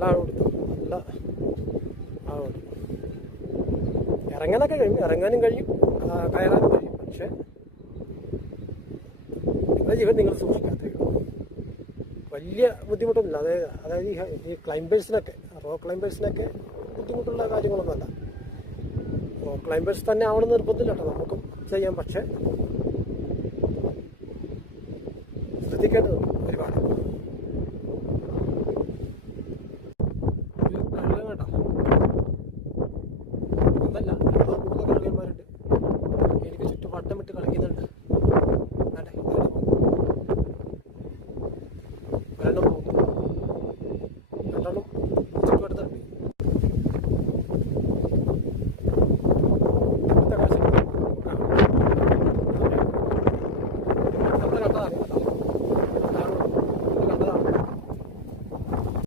നല്ല ആഴമെടുത്തു, നല്ല ആഴമുണ്ട്. ഇറങ്ങാനൊക്കെ കഴിയും, ഇറങ്ങാനും കഴിയും, കയറാനും കഴിയും. പക്ഷെ നിങ്ങളുടെ ജീവൻ നിങ്ങൾ സൂക്ഷിക്കാത്തേ വലിയ ബുദ്ധിമുട്ടൊന്നുമില്ല. അതായത് ഈ ക്ലൈംബേഴ്സിനൊക്കെ, റോക്ക് ക്ലൈംബേഴ്സിനൊക്കെ ബുദ്ധിമുട്ടുള്ള കാര്യങ്ങളൊന്നുമല്ല. റോക്ക് ക്ലൈംബേഴ്സ് തന്നെ ആവണമെന്ന് നിർബന്ധമില്ല കേട്ടോ, നമുക്കും ചെയ്യാം. പക്ഷെ ശ്രദ്ധിക്കേണ്ടതുണ്ട് ഒരുപാട്. കഴുകൻ കേട്ടോ, ഒന്നല്ല 2-3 കഴുകന്മാരുണ്ട്. എനിക്ക് ചുറ്റും വട്ടം വിട്ട് കളിക്കുന്നുണ്ട്. ഒരെണ്ണം പോകുന്നു, രണ്ടെണ്ണം